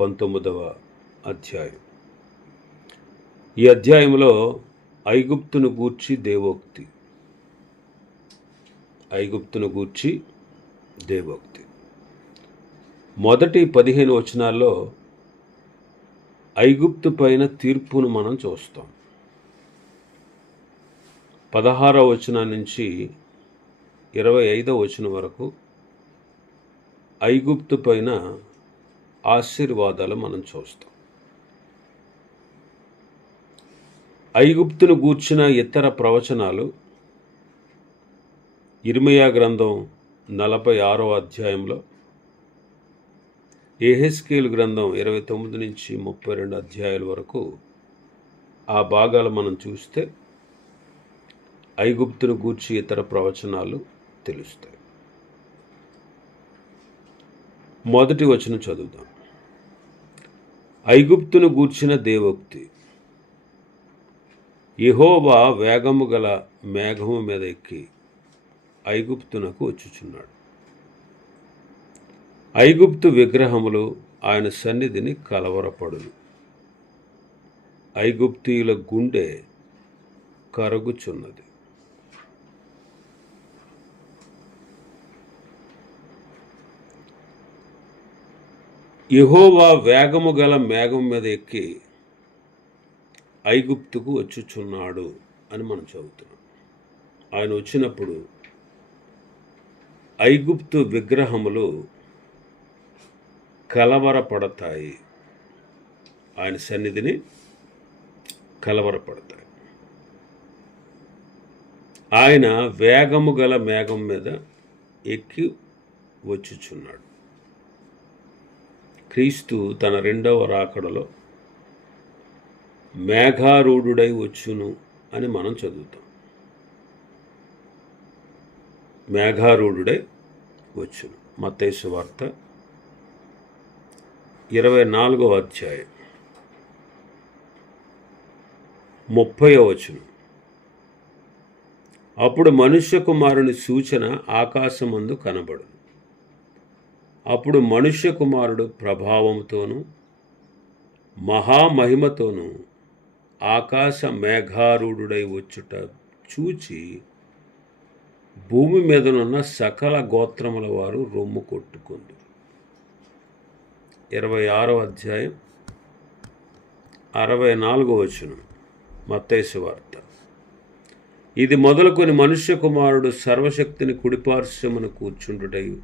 పంతొమ్మిదవ అధ్యాయం. ఈ అధ్యాయంలో ఐగుప్తును గూర్చి దేవోక్తి. ఐగుప్తును గూర్చి దేవోక్తి. మొదటి పదిహేను వచనాల్లో ఐగుప్తు పైన తీర్పును మనం చూస్తాం. పదహారవ వచనం నుంచి ఇరవై ఐదవ వచనం వరకు ఐగుప్తు పైన ఆశీర్వాదాలు మనం చూస్తాం. ఐగుప్తును గూర్చిన ఇతర ప్రవచనాలు ఇర్మయా గ్రంథం నలభై ఆరో అధ్యాయంలో ఏహెస్కేల్ గ్రంథం ఇరవై తొమ్మిది నుంచి ముప్పై రెండు అధ్యాయాల వరకు ఆ భాగాలు మనం చూస్తే ఐగుప్తును గూర్చి ఇతర ప్రవచనాలు తెలుస్తాయి. మొదటి వచనం చదువుదాం. ఐగుప్తును గూర్చిన దేవోక్తి. యెహోవా వేగము గల మేఘము మీద ఎక్కి ఐగుప్తునకు వచ్చుచున్నాడు. ఐగుప్తు విగ్రహములు ఆయన సన్నిధిని కలవరపడును. ఐగుప్తీయుల గుండె కరుగుచున్నది. యహోవా వేగము గల మేఘం మీద ఎక్కి ఐగుప్తుకు వచ్చుచున్నాడు అని మనం చదువుతున్నాం. ఆయన వచ్చినప్పుడు ఐగుప్తు విగ్రహములు కలవరపడతాయి. ఆయన సన్నిధిని కలవరపడతాయి. ఆయన వేగము గల మేఘం మీద ఎక్కి వచ్చుచున్నాడు. క్రీస్తు తన రెండవ రాకడలో మేఘారూఢుడై వచ్చును అని మనం చదువుతాం. మేఘారూఢుడై వచ్చును. మత్తైసు వార్త ఇరవై నాలుగవ అధ్యాయం ముప్పై వచనం. అప్పుడు మనుష్య కుమారుని సూచన ఆకాశమందు కనబడు అప్పుడు మనుష్య కుమారుడు ప్రభావంతోనూ మహామహిమతోనూ ఆకాశ మేఘారూఢుడై వచ్చుట చూచి భూమి మీదనున్న సకల గోత్రముల వారు రొమ్ము కొట్టుకుంది ఇరవై ఆరో అధ్యాయం అరవై నాలుగో వచనం మత్తైసు వార్త. ఇది మొదలుకొని మనుష్య కుమారుడు సర్వశక్తిని కుడిపార్శ్వమును కూర్చుండుటయు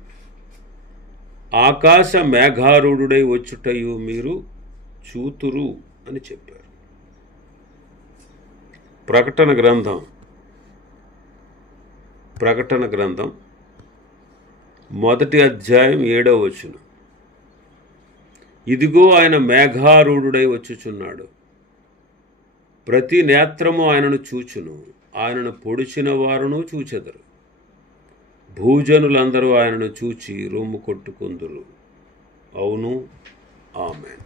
ఆకాశ మేఘారూఢుడై వచ్చుటయు మీరు చూతురు అని చెప్పారు. ప్రకటన గ్రంథం. ప్రకటన గ్రంథం. మొదటి అధ్యాయం ఏడవ వచనం. ఇదిగో ఆయన మేఘారూఢుడై వచ్చుచున్నాడు. ప్రతి నేత్రము ఆయనను చూచును. ఆయనను పొడిచిన వారును చూచెదరు. భూజనులందరూ ఆయనను చూచి రొమ్ము కొట్టుకుందురు. అవును ఆమె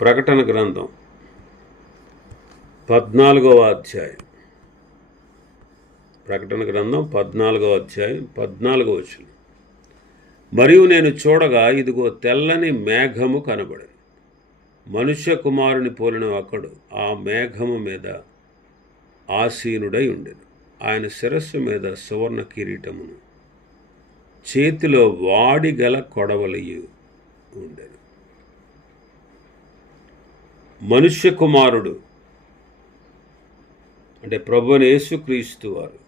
ప్రకటన గ్రంథం పద్నాలుగవ అధ్యాయం. ప్రకటన గ్రంథం పద్నాలుగవ అధ్యాయం పద్నాలుగవ వచనం. మరియు నేను చూడగా ఇదిగో తెల్లని మేఘము కనబడను. మనుష్య కుమారుని పోలిన ఒకడు ఆ మేఘము మీద ఆసీనుడై ఉండెను. ఆయన శిరస్సు మీద సువర్ణ కిరీటమును. చేతిలో వాడిగల కొడవలియు ఉండేది మనుష్య కుమారుడు అంటే ప్రభుని యేసుక్రీస్తు వారు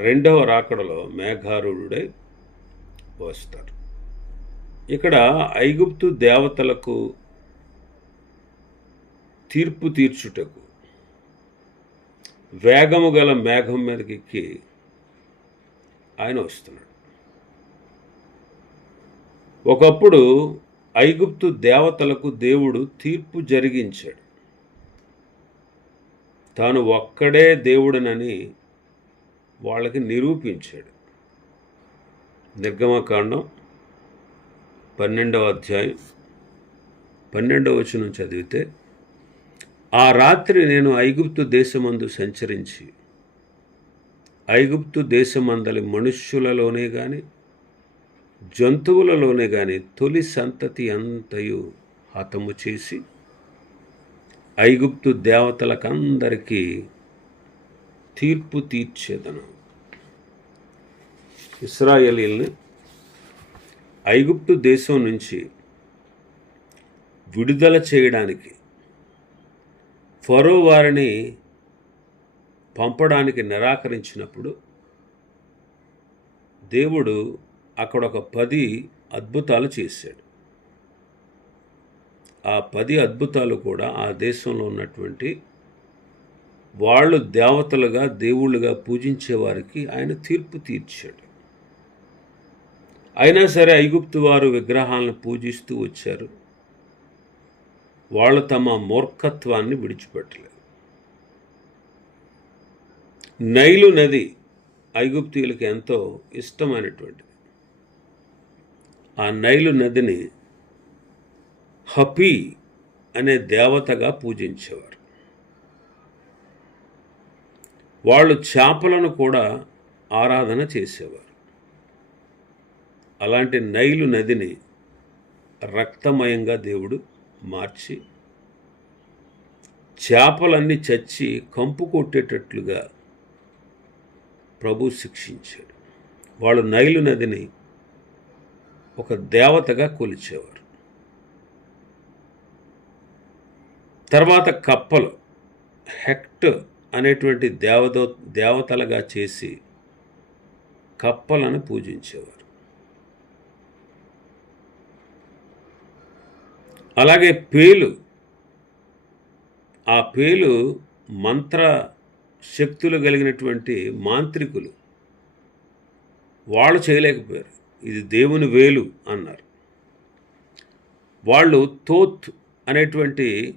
రెండవ రాకడలో మేఘారుడై వస్తారు. ఇక్కడ ఐగుప్తు దేవతలకు తీర్పు తీర్చుటకు వేగము గల మేఘం మీదకి ఎక్కి ఆయన వస్తున్నాడు. ఒకప్పుడు ఐగుప్తు దేవతలకు దేవుడు తీర్పు జరిగించాడు. తాను ఒక్కడే దేవుడనని వాళ్ళకి నిరూపించాడు. నిర్గమకాండం పన్నెండవ అధ్యాయం పన్నెండవ వచనం చదివితే ఆ రాత్రి నేను ఐగుప్తు దేశమందు సంచరించి ఐగుప్తు దేశమందలి మనుష్యులలోనే కానీ జంతువులలోనే కానీ తొలి సంతతి అంతయు హతము చేసి ఐగుప్తు దేవతలకందరికీ తీర్పు తీర్చేదను. ఇస్రాయలీల్ని ఐగుప్తు దేశం నుంచి విడుదల చేయడానికి ఫరో వారిని పంపడానికి నిరాకరించినప్పుడు దేవుడు అక్కడ ఒక పది అద్భుతాలు చేశాడు. ఆ పది అద్భుతాలు కూడా ఆ దేశంలో ఉన్నటువంటి వాళ్ళు దేవతలుగా దేవుళ్ళుగా పూజించే వారికి ఆయన తీర్పు తీర్చాడు. అయినా సరే ఐగుప్తు వారు విగ్రహాలను పూజిస్తూ వచ్చారు. వాళ్ళు తమ మూర్ఖత్వాన్ని విడిచిపెట్టలేదు. నైలు నది ఐగుప్తీయులకు ఎంతో ఇష్టమైనటువంటిది. ఆ నైలు నదిని హపీ అనే దేవతగా పూజించేవారు. వాళ్ళు చేపలను కూడా ఆరాధన చేసేవారు. అలాంటి నైలు నదిని రక్తమయంగా దేవుడు మార్చి చేపలన్నీ చచ్చి కంపు కొట్టేటట్లుగా ప్రభు శిక్షించాడు. వాళ్ళు నైలు నదిని ఒక దేవతగా కొలిచేవారు. తర్వాత కప్పలు హెక్ట్ అనేటువంటి దేవదో దేవతలుగా చేసి కప్పలను పూజించేవారు. అలాగే పేలు. ఆ పేలు మంత్ర శక్తులు కలిగినటువంటి మాంత్రికులు. వాళ్ళు చేయలేకపోయారు. ఇది దేవుని వేలు అన్నారు. వాళ్ళు తోత్ అనేటువంటి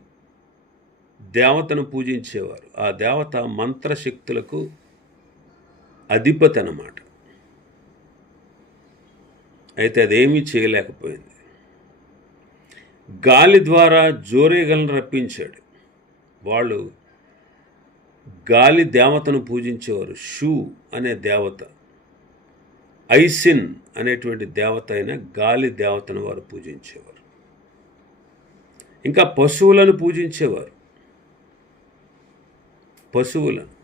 దేవతను పూజించేవారు. ఆ దేవత మంత్రశక్తులకు అధిపతి అన్నమాట అయితే అదేమీ చేయలేకపోయింది. గాలి ద్వారా జోరేగలను రప్పించాడు. వాళ్ళు గాలి దేవతను పూజించేవారు. షూ అనే దేవత ఐసిన్ అనేటువంటి దేవత అయిన గాలి దేవతను వారు పూజించేవారు. ఇంకా పశువులను పూజించేవారు. పశువులను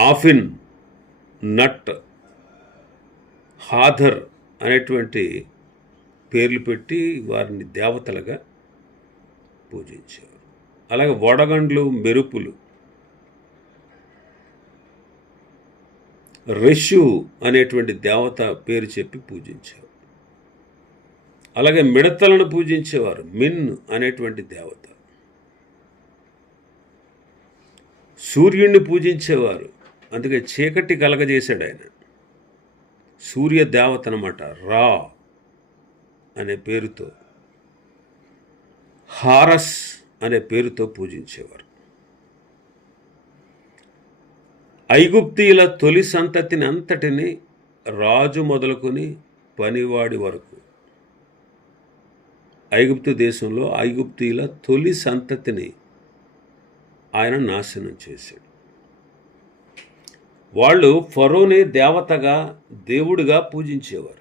ఆఫిన్ నట్ హాథర్ అనేటువంటి పేర్లు పెట్టి వారిని దేవతలుగా పూజించేవారు అలాగే వడగండ్లు మెరుపులు. రెషు అనేటువంటి దేవత పేరు చెప్పి పూజించేవారు అలాగే మిడతలను పూజించేవారు మిన్ అనేటువంటి దేవత. సూర్యుడిని పూజించేవారు. అందుకే చీకటి కలగజేశాడు ఆయన. సూర్య దేవత అనమాట రా అనే పేరుతో. హారస్ అనే పేరుతో పూజించేవారు. ఐగుప్తీల తొలి సంతతిని అంతటిని రాజు మొదలుకొని పనివాడి వరకు. ఐగుప్తు దేశంలో ఐగుప్తీల తొలి సంతతిని ఆయన నాశనం చేశాడు. వాళ్ళు ఫరోని దేవతగా దేవుడిగా పూజించేవారు.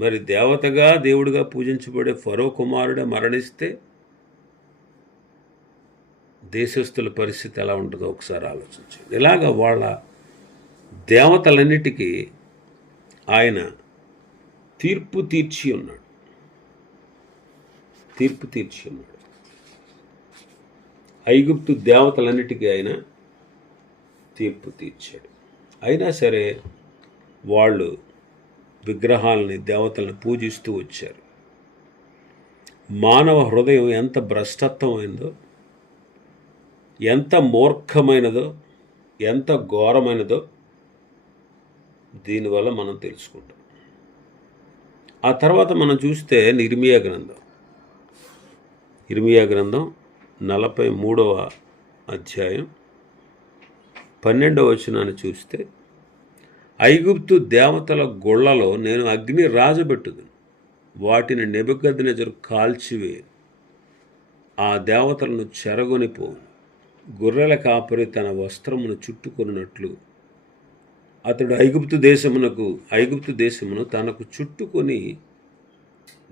మరి దేవతగా దేవుడిగా పూజించబడే ఫరో కుమారుడే మరణిస్తే దేశస్థుల పరిస్థితి ఎలా ఉంటుందో ఒకసారి ఆలోచించండి. ఇలాగ వాళ్ళ దేవతలన్నిటికీ ఆయన తీర్పు తీర్చి ఉన్నాడు. తీర్పు తీర్చి ఉన్నాడు. ఐగుప్తు దేవతలన్నిటికీ ఆయన తీర్పు తీర్చాడు. అయినా సరే వాళ్ళు విగ్రహాలని దేవతలను పూజిస్తూ వచ్చారు. మానవ హృదయం ఎంత భ్రష్టత్వమైందో ఎంత మూర్ఖమైనదో ఎంత ఘోరమైనదో దీనివల్ల మనం తెలుసుకుంటాం. ఆ తర్వాత మనం చూస్తే నిర్మియా గ్రంథం. ఇర్మియా గ్రంథం నలభై మూడవ అధ్యాయం పన్నెండవ వచనాన్ని చూస్తే ఐగుప్తు దేవతల గొళ్ళలో నేను అగ్ని రాజబెట్టుదును వాటిని నెబుకద్నెజరు కాల్చివే ఆ దేవతలను చెరగొనిపోను గొర్రెల కాపరి తన వస్త్రమును చుట్టుకొనినట్లు అతడు ఐగుప్తు దేశమునకు ఐగుప్తు దేశమును తనకు చుట్టుకొని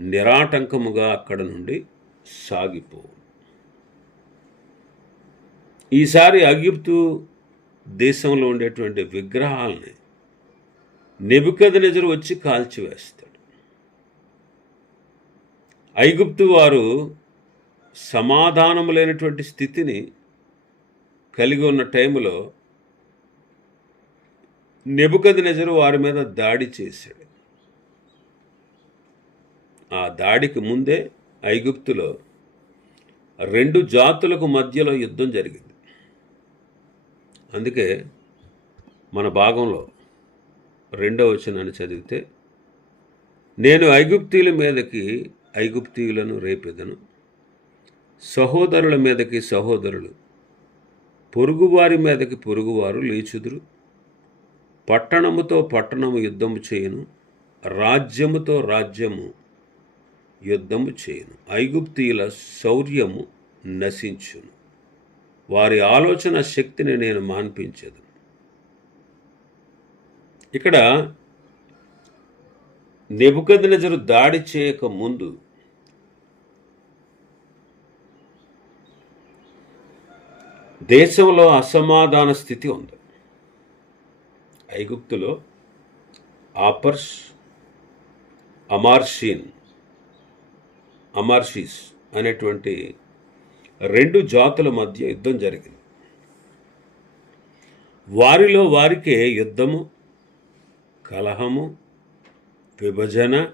నిరాటంకముగా అక్కడ నుండి సాగిపో ఈసారి ఐగుప్తు దేశంలో ఉండేటువంటి విగ్రహాలని నెబుకదనెజరు వచ్చి కాల్చివేస్తాడు. ఐగుప్తు వారు సమాధానం లేనటువంటి స్థితిని కలిగి ఉన్న టైంలో నెబుకదనెజరు వారి మీద దాడి చేశాడు. ఆ దాడికి ముందే ఐగుప్తులో రెండు జాతులకు మధ్యలో యుద్ధం జరిగింది. అందుకే మన భాగంలో రెండవ వచనాన్ని చదివితే నేను ఐగుప్తీయుల మీదకి ఐగుప్తీయులను రేపెదను సహోదరుల మీదకి సహోదరులు పొరుగువారి మీదకి పొరుగువారు లేచుదురు పట్టణముతో పట్టణము యుద్ధము చేయను రాజ్యముతో రాజ్యము యుద్ధము చేయను ఐగుప్తీయుల శౌర్యము నశించును. వారి ఆలోచన శక్తిని నేను మాన్పించదు. ఇక్కడ నెబుకద్నెజరు దాడి చేయక ముందు దేశంలో అసమాధాన స్థితి ఉంది. ఐగుప్తులో ఆపర్స్ అమార్షీన్ అమార్షీస్ అనేటువంటి రెండు జాతుల మధ్య యుద్ధం జరిగింది. వారిలో వారికే యుద్ధము కలహము విభజన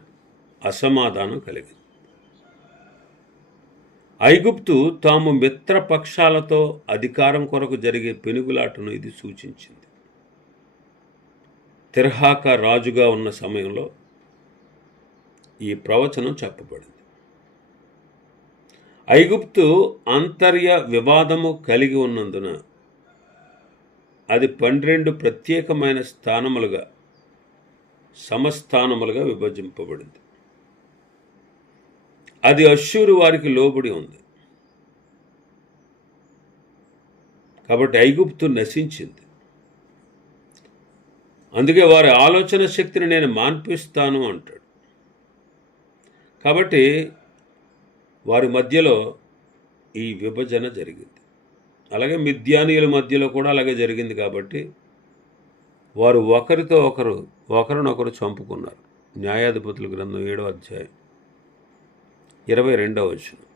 అసమాధానం కలిగింది. ఐగుప్తు తాము మిత్రపక్షాలతో అధికారం కొరకు జరిగే పెనుగులాటను ఇది సూచించింది. తిర్హాక రాజుగా ఉన్న సమయంలో ఈ ప్రవచనం చెప్పబడింది. ఐగుప్తు అంతర్య వివాదము కలిగి ఉన్నందున అది పన్నెండు ప్రత్యేకమైన స్థానములుగా సమస్థానములుగా విభజింపబడింది. అది అశ్షూరు వారికి లోబడి ఉంది. కాబట్టి ఐగుప్తు నశించింది. అందుకే వారి ఆలోచన శక్తిని నేను మాన్పిస్తాను అంటాడు. కాబట్టి వారి మధ్యలో ఈ విభజన జరిగింది. అలాగే మిథ్యానీయుల మధ్యలో కూడా అలాగే జరిగింది కాబట్టి వారు ఒకరితో ఒకరు ఒకరినొకరు చంపుకున్నారు. న్యాయాధిపతుల గ్రంథం ఏడో అధ్యాయం ఇరవై రెండవ వచనం.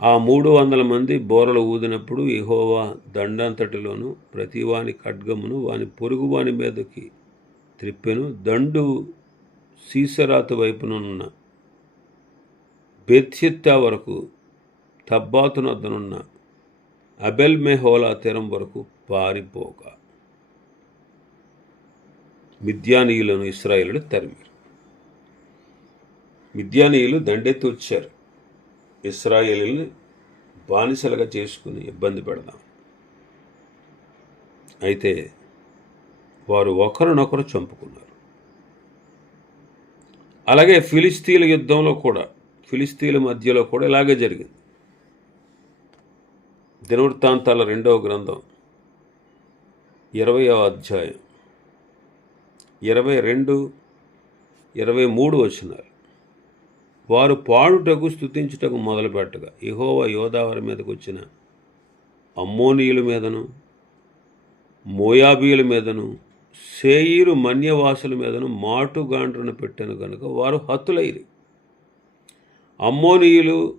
ఆ మూడు వందల మంది బోరలు ఊదినప్పుడు ఇహోవా దండంతటిలోను ప్రతి వాని ఖడ్గమును వాని పొరుగు వాని మీదకి త్రిప్పెను దండు సీసరాతు వైపునున్న బెత్సిత్తా వరకు తబ్బాతునద్దనున్న అబెల్ మెహోలా తీరం వరకు పారిపోక. మిద్యానీయులను ఇస్రాయేలుడు తరిమారు మిద్యానీయులు దండెత్తి వచ్చారు. ఇస్రాయేలీని బానిసలుగా చేసుకుని ఇబ్బంది పెడదాం. అయితే వారు ఒకరినొకరు చంపుకున్నారు. అలాగే ఫిలిస్తీన్ల యుద్ధంలో కూడా ఫిలిస్తీన్ల మధ్యలో కూడా ఇలాగే జరిగింది. దినవృత్తాంతాల రెండవ గ్రంథం ఇరవయో అధ్యాయం ఇరవై రెండు ఇరవై మూడు వచ్చినారు వారు పాడుటకు స్థుతించుటకు మొదలుపెట్టగా ఇహోవ యోధావరి మీదకు వచ్చిన అమ్మోనీయుల మీదను మోయాబీయుల మీదను సేయిరు మన్యవాసుల మీదను మాటుగాండ్రను పెట్టాను కనుక వారు హతులైరి అమ్మోనీయులు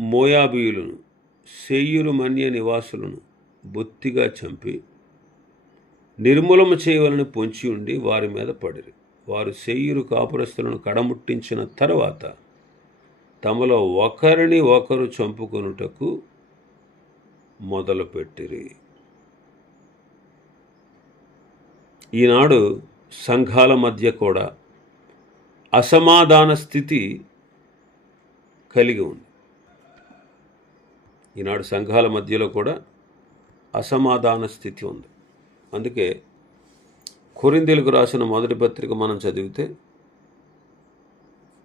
మోయాబీయులను సేయిరు మన్య నివాసులను బొత్తిగా చంపి నిర్మూలన చేయవలని పొంచి ఉండి వారి మీద పడిరి. వారు సెయ్యూరు కాపురస్తులను కడముట్టించిన తర్వాత తమలో ఒకరిని ఒకరు చంపుకొనుటకు మొదలుపెట్టిరి. ఈనాడు సంఘాల మధ్య కూడా అసమాధాన స్థితి కలిగి ఉంది. ఈనాడు సంఘాల మధ్యలో కూడా అసమాధాన స్థితి ఉంది. అందుకే కొరిందీలకు రాసిన మొదటి పత్రిక మనం చదివితే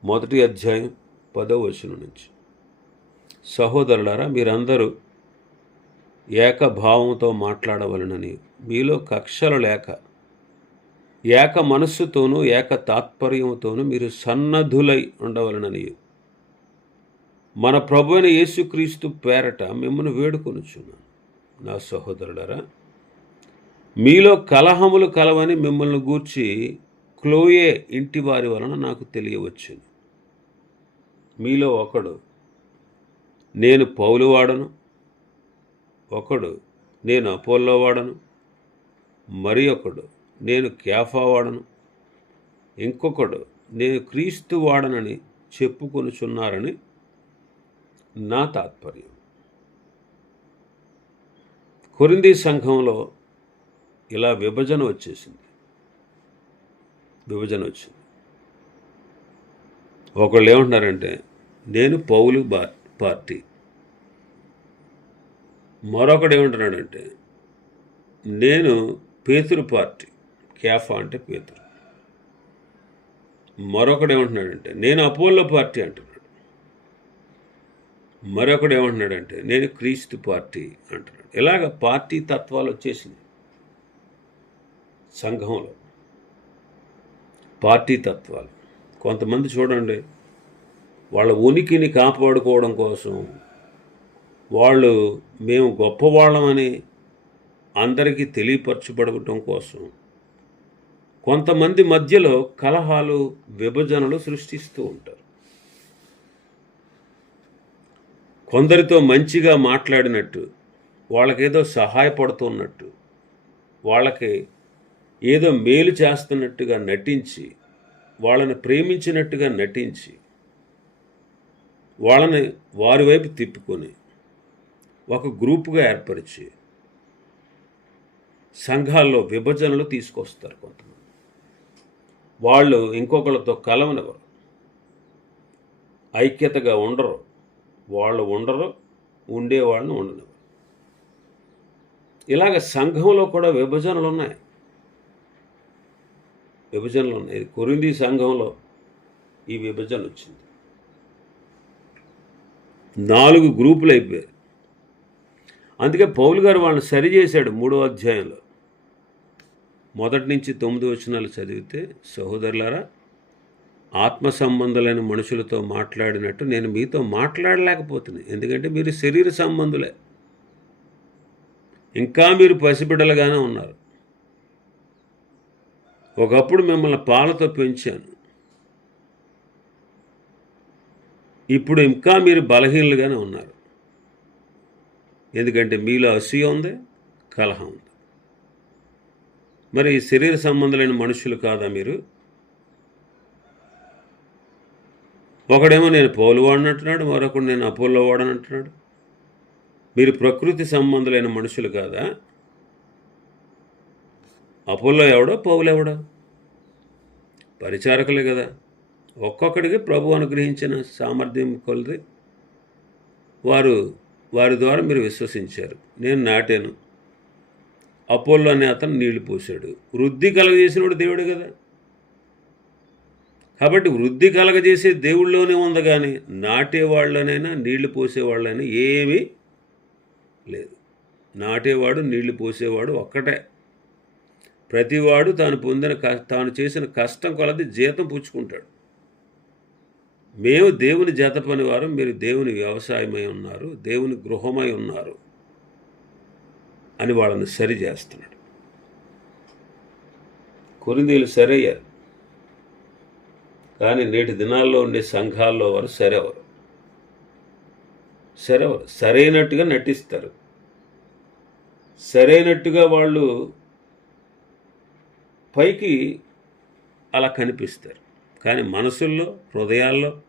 మొదటి అధ్యాయం పదవ వచనం నుంచి. సహోదరులారా మీరందరూ ఏకభావంతో మాట్లాడవలనని మీలో కక్షలు లేక ఏక మనస్సుతోనూ ఏక తాత్పర్యంతోనూ మీరు సన్నద్ధులై ఉండవలనని మన ప్రభు అయిన యేసుక్రీస్తు పేరట మిమ్మల్ని వేడుకొనుచున్నాను. నా సహోదరులరా మీలో కలహములు కలవని మిమ్మల్ని గూర్చి క్లోయే ఇంటి వారి వలన నాకు తెలియవచ్చును. మీలో ఒకడు నేను పౌలు వాడను ఒకడు నేను అపోల్లో వాడను మరి ఒకడు నేను క్యాఫా వాడను ఇంకొకడు నేను క్రీస్తు వాడనని చెప్పుకొనుచున్నారని నా తాత్పర్యం. కొరింది సంఘంలో ఇలా విభజన వచ్చేసింది. విభజన వచ్చింది. ఒకళ్ళు ఏమంటున్నారంటే నేను పౌలు పార్టీ. మరొకడు ఏమంటున్నాడంటే నేను పేతురు పార్టీ క్యాఫా అంటే పేతురు. మరొకడు ఏమంటున్నాడంటే నేను అపోలో పార్టీ అంటున్నాను మరొకడు ఏమంటున్నాడంటే నేను క్రీస్తు పార్టీ అంటున్నాడు. ఇలాగ పార్టీ తత్వాలు వచ్చేసింది. సంఘంలో. పార్టీ తత్వాలు. కొంతమంది చూడండి వాళ్ళ ఉనికిని కాపాడుకోవడం కోసం వాళ్ళు మేము గొప్పవాళ్ళమని అందరికీ తెలియపరచబడటం కోసం కొంతమంది మధ్యలో కలహాలు విభజనలు సృష్టిస్తూ ఉంటారు. కొందరితో మంచిగా మాట్లాడినట్టు వాళ్ళకేదో సహాయపడుతున్నట్టు వాళ్ళకి ఏదో మేలు చేస్తున్నట్టుగా నటించి వాళ్ళని ప్రేమించినట్టుగా నటించి వాళ్ళని వారి వైపు తిప్పుకొని ఒక గ్రూపుగా ఏర్పరిచి సంఘాల్లో విభజనలు తీసుకొస్తారు కొంతమంది. వాళ్ళు ఇంకొకళ్ళతో కలవనివ్వరు. ఐక్యతగా ఉండరు. వాళ్ళు ఉండరు ఉండేవాళ్ళని ఉండనివ్వరు ఇలాగ సంఘంలో కూడా విభజనలు ఉన్నాయి. విభజనలు ఉన్నాయి. కొరింది సంఘంలో ఈ విభజన వచ్చింది. నాలుగు గ్రూపులు అయిపోయారు అందుకే పౌలు గారు వాళ్ళని సరిచేశాడు మూడో అధ్యాయంలో. మొదటి నుంచి తొమ్మిది వచనాలు చదివితే సహోదరులారా ఆత్మ సంబంధులైన మనుషులతో మాట్లాడినట్టు నేను మీతో మాట్లాడలేకపోతున్నాను ఎందుకంటే మీరు శరీర సంబంధులే. ఇంకా మీరు పసిబిడ్డలుగానే ఉన్నారు. ఒకప్పుడు మిమ్మల్ని పాలతో పెంచాను. ఇప్పుడు ఇంకా మీరు బలహీనులుగానే ఉన్నారు. ఎందుకంటే మీలో అసూయ ఉంది కలహం ఉంది. మరి శరీర సంబంధులైన మనుషులు కాదా మీరు? ఒకడేమో నేను పౌలు వాడినంటున్నాడు మరొకడు నేను అపోలో వాడనంటున్నాడు. మీరు ప్రకృతి సంబంధులైన మనుషులు కాదా? అపోలో ఎవడో పౌలు ఎవడో? పరిచారకులే కదా. ఒక్కొక్కడికి ప్రభు అనుగ్రహించిన సామర్థ్యం కొలది. వారు వారి ద్వారా మీరు విశ్వసించారు. నేను నాటాను. అపోల్లో అనే అతను నీళ్ళు పోసాడు వృద్ధి కలగజేసినవాడు దేవుడు కదా. కాబట్టి వృద్ధి కలగజేసే దేవుళ్ళలోనే ఉంది కానీ నాటేవాళ్ళనైనా నీళ్ళు పోసేవాళ్ళైనా ఏమీ లేదు. నాటేవాడు నీళ్ళు పోసేవాడు ఒక్కటే. ప్రతివాడు తాను పొందిన తాను చేసిన కష్టం కొలది జీతం పుచ్చుకుంటాడు. మేము దేవుని జత పనివారు మీరు దేవుని వ్యవసాయమై ఉన్నారు దేవుని గృహమై ఉన్నారు అని వాళ్ళని సరి చేస్తున్నాడు. కొరిందీలు సరయ్యారు కానీ నేటి దినాల్లో ఉండే సంఘాల్లో వారు సరెవరు. సరెవరు. సరైనట్టుగా నటిస్తారు. సరైనట్టుగా వాళ్ళు పైకి అలా కనిపిస్తారు. కానీ మనసుల్లో హృదయాల్లో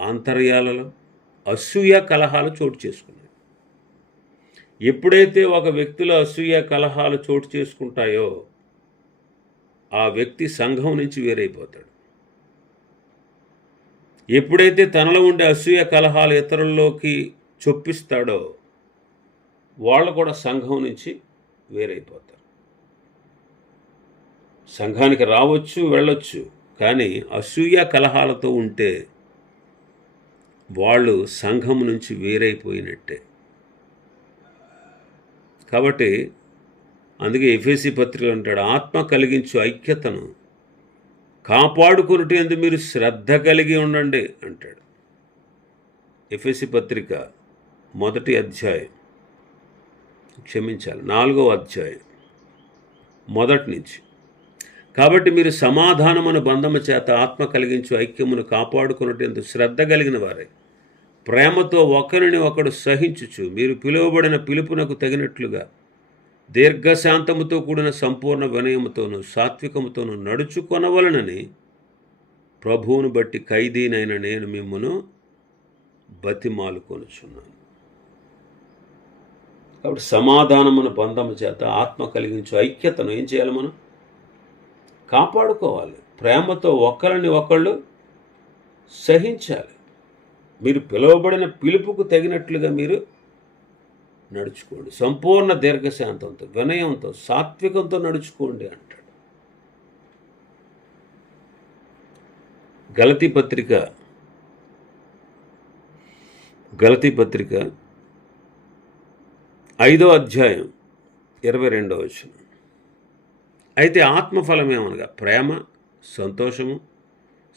ఆంతర్యాలలో అసూయ కలహాలు చోటు చేసుకున్నాయి. ఎప్పుడైతే ఒక వ్యక్తిలో అసూయ కలహాలు చోటు చేసుకుంటాయో ఆ వ్యక్తి సంఘం నుంచి వేరైపోతాడు. ఎప్పుడైతే తనలో ఉండే అసూయ కలహాలు ఇతరుల్లోకి చొప్పిస్తాడో వాళ్ళు కూడా సంఘం నుంచి వేరైపోతారు. సంఘానికి రావచ్చు వెళ్ళొచ్చు కానీ అసూయ కలహాలతో ఉంటే వాళ్ళు సంఘం నుంచి వేరైపోయినట్టే. కాబట్టి అందుకే ఎఫ్ఎసి పత్రికలు అంటాడు ఆత్మ కలిగించు ఐక్యతను కాపాడుకున్నట్టు ఎందు మీరు శ్రద్ధ కలిగి ఉండండి అంటాడు. ఎఫ్ఎసి పత్రిక మొదటి అధ్యాయం. క్షమించాలి నాలుగో అధ్యాయం మొదటి నుంచి. కాబట్టి మీరు సమాధానమును బంధము చేత ఆత్మ కలిగించు ఐక్యమును కాపాడుకున్నట్టు శ్రద్ధ కలిగిన వారే. ప్రేమతో ఒకరిని ఒకడు సహించుచు మీరు పిలువబడిన పిలుపునకు తగినట్లుగా దీర్ఘశాంతముతో కూడిన సంపూర్ణ వినయముతోనూ సాత్వికముతోనూ నడుచుకొనవలనని ప్రభువును బట్టి ఖైదీనైన నేను మిమ్మను బతిమాలుకొనుచున్నాను. కాబట్టి సమాధానమును బంధము చేత ఆత్మ కలిగించు ఐక్యతను ఏం చేయాలి మనం? కాపాడుకోవాలి. ప్రేమతో ఒకరిని ఒకళ్ళు సహించాలి. మీరు పిలువబడిన పిలుపుకు తగినట్లుగా మీరు నడుచుకోండి. సంపూర్ణ దీర్ఘశాంతంతో వినయంతో సాత్వికంతో నడుచుకోండి అంటాడు. గలతి పత్రిక గలతి పత్రిక ఐదో అధ్యాయం ఇరవై రెండవ వచ్చిన అయితే ఆత్మఫలం ఏమనగా ప్రేమ సంతోషము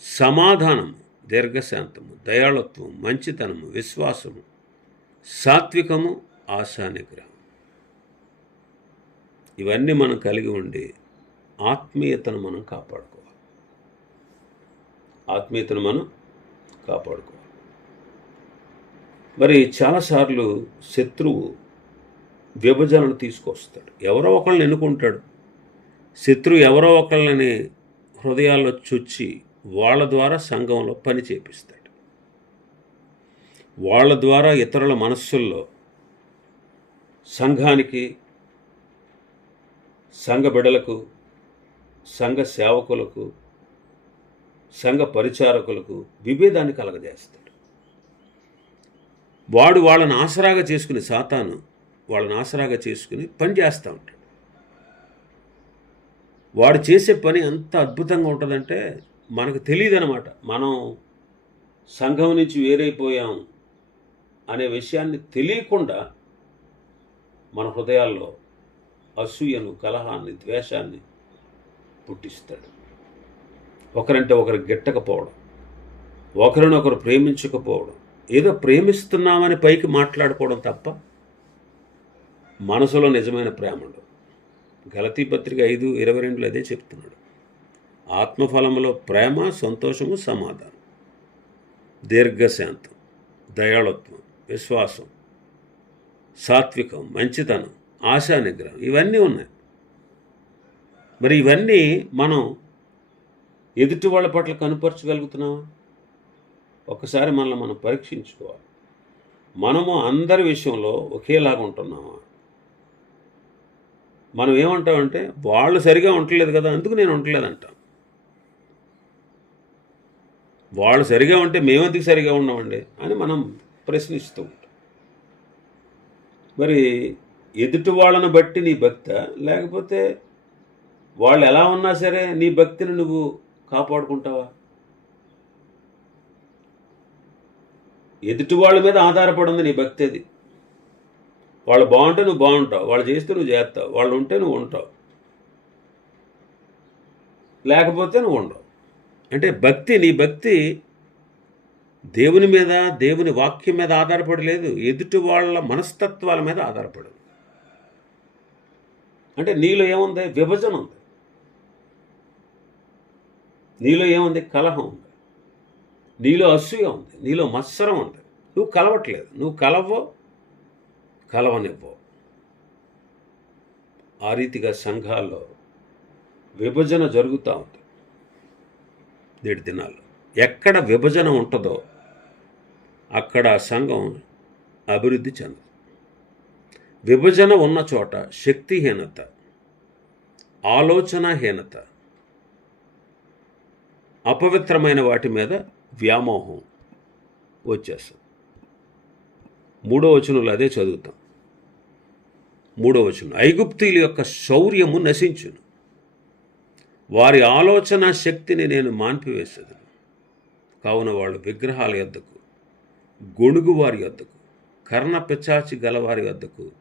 సమాధానము దీర్ఘశాంతము దయాళత్వం మంచితనము విశ్వాసము సాత్వికము ఆశానిగ్రహం. ఇవన్నీ మనం కలిగి ఉండి ఆత్మీయతను మనం కాపాడుకోవాలి. ఆత్మీయతను మనం కాపాడుకోవాలి. మరి చాలాసార్లు శత్రువు విభజనను తీసుకొస్తాడు. ఎవరో ఒకళ్ళని ఎన్నుకుంటాడు. శత్రువు ఎవరో ఒకళ్ళని హృదయాల్లో చొచ్చి వాళ్ళ ద్వారా సంఘంలో పని చేపిస్తాడు. వాళ్ళ ద్వారా ఇతరుల మనస్సుల్లో సంఘానికి సంఘ బిడలకు సంఘ సేవకులకు సంఘ పరిచారకులకు విభేదాన్ని కలగజేస్తాడు. వాడు వాళ్ళని ఆసరాగా చేసుకుని సాతాను వాళ్ళని ఆసరాగా చేసుకుని పని చేస్తూ ఉంటాడు. వాడు చేసే పని ఎంత అద్భుతంగా ఉంటుందంటే మనకు తెలియదనమాట మనం సంఘం నుంచి వేరైపోయాం అనే విషయాన్ని తెలియకుండా మన హృదయాల్లో అసూయను కలహాన్ని ద్వేషాన్ని పుట్టిస్తాడు. ఒకరంటే ఒకరు గిట్టకపోవడం ఒకరినొకరు ప్రేమించకపోవడం ఏదో ప్రేమిస్తున్నామని పైకి మాట్లాడుకోవడం తప్ప మనసులో నిజమైన ప్రేమ గలతీ పత్రిక ఐదు ఇరవై రెండులో అదే చెప్తున్నాడు. ఆత్మఫలంలో ప్రేమ సంతోషము సమాధానం. దీర్ఘశాంతం దయాళత్వం విశ్వాసం సాత్వికం మంచితనం ఆశా నిగ్రహం ఇవన్నీ ఉన్నాయి. మరి ఇవన్నీ మనం ఎదుటి వాళ్ళ పట్ల కనుపరచగలుగుతున్నామా? ఒకసారి మనల్ని మనం పరీక్షించుకోవాలి. మనము అందరి విషయంలో ఒకేలాగా ఉంటున్నామా? మనం ఏమంటామంటే వాళ్ళు సరిగా ఉండలేదు కదా అందుకు నేను ఉండలేదంటాం వాళ్ళు సరిగా ఉంటే మేమెందుకు సరిగా ఉన్నామండి అని మనం ప్రశ్నిస్తూ ఉంటాం. మరి ఎదుటి వాళ్ళను బట్టి నీ భక్త లేకపోతే వాళ్ళు ఎలా ఉన్నా సరే నీ భక్తిని నువ్వు కాపాడుకుంటావా? ఎదుటి వాళ్ళ మీద ఆధారపడింది నీ భక్తి అది. వాళ్ళు బాగుంటే నువ్వు బాగుంటావు వాళ్ళు చేస్తే నువ్వు చేస్తావు వాళ్ళు ఉంటే నువ్వు ఉంటావు. లేకపోతే నువ్వు ఉండవు. అంటే భక్తి నీ భక్తి దేవుని మీద దేవుని వాక్యం మీద ఆధారపడి లేదు ఎదుటి వాళ్ళ మనస్తత్వాల మీద ఆధారపడి అంటే నీలో ఏముంది? విభజన ఉంది. నీలో ఏముంది? కలహం ఉంది. నీలో అసూయ ఉంది. నీలో మత్సరం ఉంది. నువ్వు కలవట్లేదు. నువ్వు కలవో కలవనివ్వో. ఆ రీతిగా సంఘాల్లో విభజన జరుగుతూ ఉంది. నేటి దినాల్లో ఎక్కడ విభజన ఉంటుందో అక్కడ సంఘం అభివృద్ధి చెందదు. విభజన ఉన్న చోట శక్తిహీనత ఆలోచనహీనత అపవిత్రమైన వాటి మీద వ్యామోహం వచ్చేస్తుంది. మూడో వచనంలో అదే చదువుతాం. మూడో వచనం ఐగుప్తీయుల యొక్క శౌర్యము నశించును. వారి ఆలోచన శక్తిని నేను మాన్పివేసేది కావున వాళ్ళు విగ్రహాల యొద్దకు గొణుగు వారి వద్దకు కర్ణ పిచాచి గలవారి వద్దకు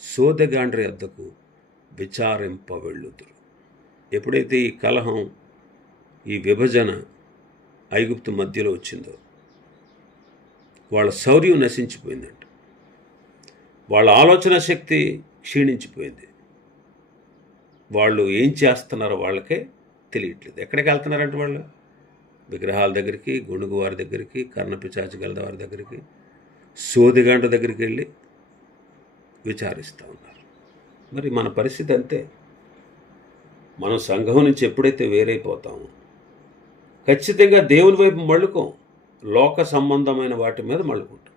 సోదగాండ్రి వద్దకు విచారింప వెళ్ళుదురు ఎప్పుడైతే ఈ కలహం ఈ విభజన ఐగుప్తు మధ్యలో వచ్చిందో వాళ్ళ శౌర్యం నశించిపోయిందంట. వాళ్ళ ఆలోచన శక్తి క్షీణించిపోయింది. వాళ్ళు ఏం చేస్తున్నారో వాళ్ళకే తెలియట్లేదు. ఎక్కడికి వెళ్తున్నారంటే వాళ్ళు? విగ్రహాల దగ్గరికి గొణుగు వారి దగ్గరికి కర్ణపిచాచి గలద వారి దగ్గరికి సోదిగంట దగ్గరికి వెళ్ళి విచారిస్తూ ఉన్నారు. మరి మన పరిస్థితి అంతే. మనం సంఘం నుంచి ఎప్పుడైతే వేరైపోతామో ఖచ్చితంగా దేవుని వైపు మళ్ళుకోం. లోక సంబంధమైన వాటి మీద మళ్ళుకుంటాం.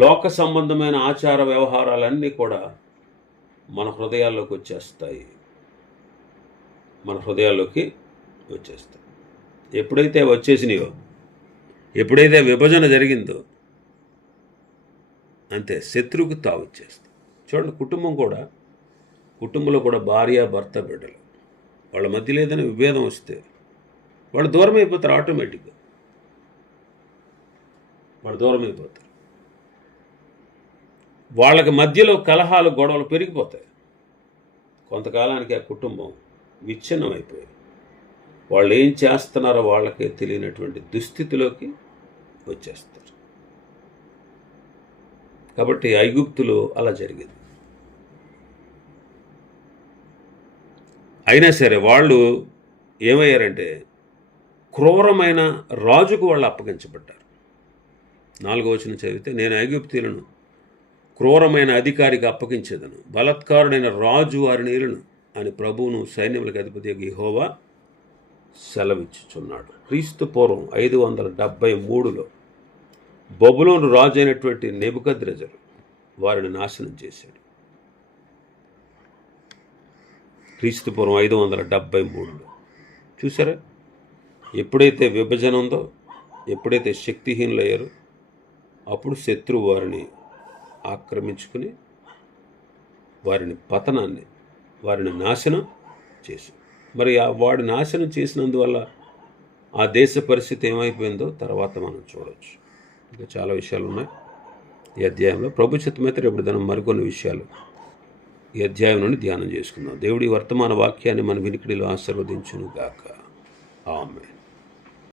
లోక సంబంధమైన ఆచార వ్యవహారాలన్నీ కూడా మన హృదయాల్లోకి వచ్చేస్తాయి. మన హృదయాల్లోకి వచ్చేస్తాయి. ఎప్పుడైతే వచ్చేసినాయో ఎప్పుడైతే విభజన జరిగిందో అంతే శత్రువుకు తావచ్చేస్తుంది చూడండి కుటుంబం కూడా కుటుంబంలో కూడా భార్య భర్త బిడ్డలు. వాళ్ళ మధ్యలో ఏదైనా విభేదం వస్తే వాళ్ళు దూరం అయిపోతారు ఆటోమేటిక్గా. వాళ్ళు దూరం అయిపోతారు. వాళ్ళకి మధ్యలో కలహాలు గొడవలు పెరిగిపోతాయి. కొంతకాలానికి ఆ కుటుంబం విచ్ఛిన్నం అయిపోయింది వాళ్ళు ఏం చేస్తున్నారో వాళ్ళకే తెలియనటువంటి దుస్థితిలోకి వచ్చేస్తారు. కాబట్టి ఐగుప్తులో అలా జరిగింది. అయినా సరే వాళ్ళు ఏమయ్యారంటే క్రూరమైన రాజుకు వాళ్ళు అప్పగించబడ్డారు. నాలుగో వచనం చదివితే నేను ఐగుప్తులను క్రూరమైన అధికారికి అప్పగించేదను బలత్కారుడైన రాజు వారి నీళ్ళను అని ప్రభువును సైన్యములకు అధిపతి యెహోవా సెలవిచ్చుచున్నాడు. క్రీస్తు పూర్వం ఐదు వందల డెబ్భై మూడులో బొబులోను రాజు అయినటువంటి నెబుకద్రెజరు వారిని నాశనం చేశాడు. క్రీస్తు పూర్వం ఐదు వందల డెబ్భై మూడులో చూసారా ఎప్పుడైతే విభజన ఉందో ఎప్పుడైతే శక్తిహీనులయ్యారో అప్పుడు శత్రువు వారిని ఆక్రమించుకుని వారిని పతనాన్ని వారిని నాశనం చేశాడు. మరి ఆ నాశనం చేసినందువల్ల ఆ దేశ పరిస్థితి ఏమైపోయిందో తర్వాత మనం చూడవచ్చు ఇంకా చాలా విషయాలు ఉన్నాయి. ఈ అధ్యాయంలో ప్రభు చిత్తమైతే రేపు దాని మరికొన్ని విషయాలు ఈ అధ్యాయం నుండి ధ్యానం చేసుకుందాం. దేవుడి వర్తమాన వాక్యాన్ని మన వినికిడిలో ఆశీర్వదించును గాక ఆమె